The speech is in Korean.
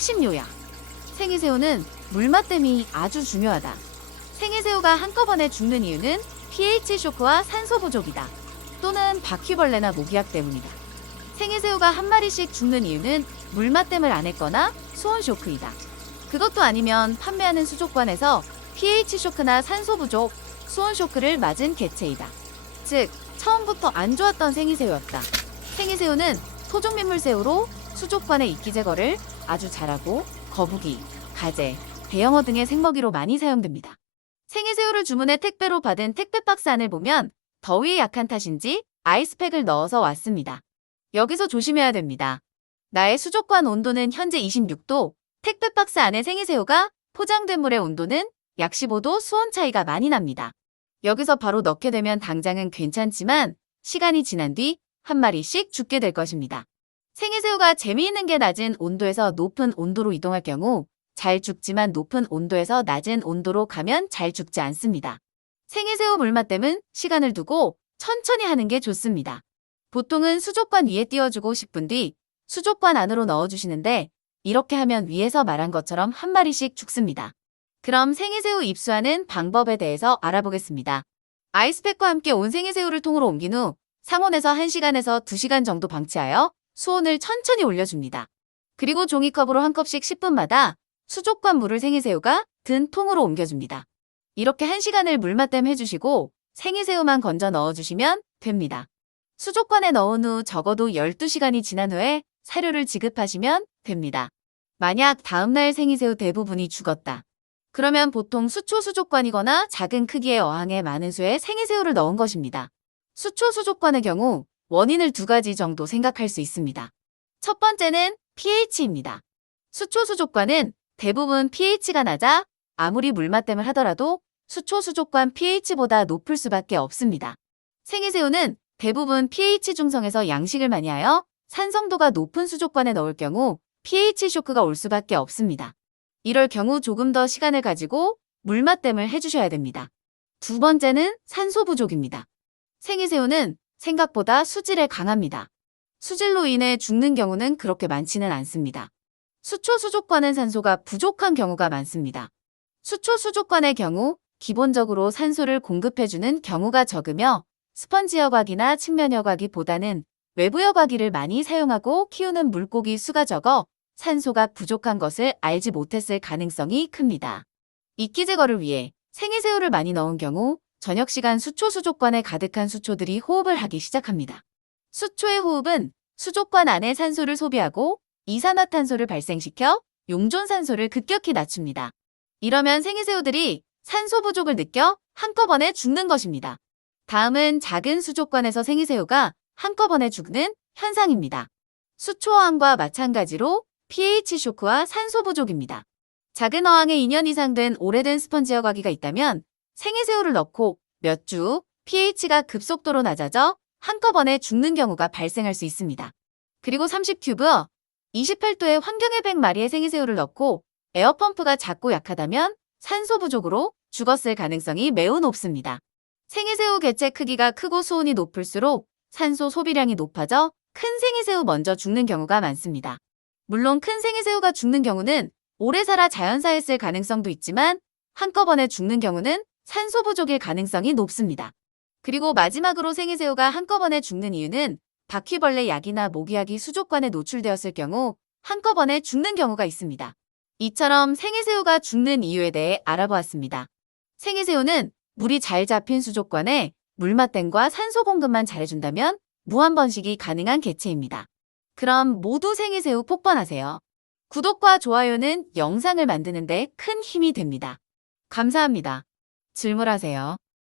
핵심 요약. 생이새우는 물맛댐이 아주 중요하다. 생이새우가 한꺼번에 죽는 이유는 pH 쇼크와 산소 부족이다. 또는 바퀴벌레나 모기약 때문이다. 생이새우가 한 마리씩 죽는 이유는 물맛댐을 안 했거나 수온 쇼크이다. 그것도 아니면 판매하는 수족관에서 pH 쇼크나 산소 부족, 수온 쇼크를 맞은 개체이다. 즉, 처음부터 안 좋았던 생이새우였다. 생이새우는 토종민물새우로 수족관의 이끼 제거를 아주 잘하고 거북이, 가재, 대형어 등의 생먹이로 많이 사용됩니다. 생이새우를 주문해 택배로 받은 택배 박스 안을 보면 더위에 약한 탓인지 아이스팩을 넣어서 왔습니다. 여기서 조심해야 됩니다. 나의 수족관 온도는 현재 26도, 택배 박스 안에 생이새우가 포장된 물의 온도는 약 15도 수온 차이가 많이 납니다. 여기서 바로 넣게 되면 당장은 괜찮지만 시간이 지난 뒤 한 마리씩 죽게 될 것입니다. 생이새우가 재미있는 게 낮은 온도에서 높은 온도로 이동할 경우 잘 죽지만 높은 온도에서 낮은 온도로 가면 잘 죽지 않습니다. 생이새우 물맛댐은 시간을 두고 천천히 하는 게 좋습니다. 보통은 수족관 위에 띄워주고 10분 뒤 수족관 안으로 넣어주시는데 이렇게 하면 위에서 말한 것처럼 한 마리씩 죽습니다. 그럼 생이새우 입수하는 방법에 대해서 알아보겠습니다. 아이스팩과 함께 온 생이새우를 통으로 옮긴 후 상온에서 1시간에서 2시간 정도 방치하여 수온을 천천히 올려줍니다. 그리고 종이컵으로 한 컵씩 10분마다 수족관 물을 생이새우가 든 통으로 옮겨줍니다. 이렇게 1시간을 물맛댐 해주시고 생이새우만 건져 넣어주시면 됩니다. 수족관에 넣은 후 적어도 12시간이 지난 후에 사료를 지급하시면 됩니다. 만약 다음날 생이새우 대부분이 죽었다. 그러면 보통 수초 수족관이거나 작은 크기의 어항에 많은 수의 생이새우를 넣은 것입니다. 수초 수족관의 경우 원인을 2가지 정도 생각할 수 있습니다. 첫 번째는 pH입니다. 수초 수족관은 대부분 pH가 낮아 아무리 물맛댐을 하더라도 수초 수족관 pH보다 높을 수밖에 없습니다. 생이새우는 대부분 pH 중성에서 양식을 많이 하여 산성도가 높은 수족관에 넣을 경우 pH 쇼크가 올 수밖에 없습니다. 이럴 경우 조금 더 시간을 가지고 물맛댐을 해주셔야 됩니다. 두 번째는 산소 부족입니다. 생이새우는 생각보다 수질에 강합니다. 수질로 인해 죽는 경우는 그렇게 많지는 않습니다. 수초 수족관은 산소가 부족한 경우가 많습니다. 수초 수족관의 경우 기본적으로 산소를 공급해주는 경우가 적으며 스펀지 여과기나 측면 여과기보다는 외부 여과기를 많이 사용하고 키우는 물고기 수가 적어 산소가 부족한 것을 알지 못했을 가능성이 큽니다. 이끼 제거를 위해 생이새우를 많이 넣은 경우 저녁 시간 수초 수족관에 가득한 수초들이 호흡을 하기 시작합니다. 수초의 호흡은 수족관 안에 산소를 소비하고 이산화탄소를 발생시켜 용존산소를 급격히 낮춥니다. 이러면 생이새우들이 산소 부족을 느껴 한꺼번에 죽는 것입니다. 다음은 작은 수족관에서 생이새우가 한꺼번에 죽는 현상입니다. 수초어항과 마찬가지로 pH 쇼크와 산소 부족입니다. 작은 어항에 2년 이상 된 오래된 스펀지 여과기가 있다면 생이새우를 넣고 몇 주 후 pH가 급속도로 낮아져 한꺼번에 죽는 경우가 발생할 수 있습니다. 그리고 30큐브, 28도의 환경에 100마리의 생이새우를 넣고 에어펌프가 작고 약하다면 산소 부족으로 죽었을 가능성이 매우 높습니다. 생이새우 개체 크기가 크고 수온이 높을수록 산소 소비량이 높아져 큰 생이새우 먼저 죽는 경우가 많습니다. 물론 큰 생이새우가 죽는 경우는 오래 살아 자연사했을 가능성도 있지만 한꺼번에 죽는 경우는 산소 부족일 가능성이 높습니다. 그리고 마지막으로 생이새우가 한꺼번에 죽는 이유는 바퀴벌레 약이나 모기약이 수족관에 노출되었을 경우 한꺼번에 죽는 경우가 있습니다. 이처럼 생이새우가 죽는 이유에 대해 알아보았습니다. 생이새우는 물이 잘 잡힌 수족관에 물맛댐과 산소 공급만 잘해준다면 무한 번식이 가능한 개체입니다. 그럼 모두 생이새우 폭번하세요. 구독과 좋아요는 영상을 만드는 데 큰 힘이 됩니다. 감사합니다. 질문하세요.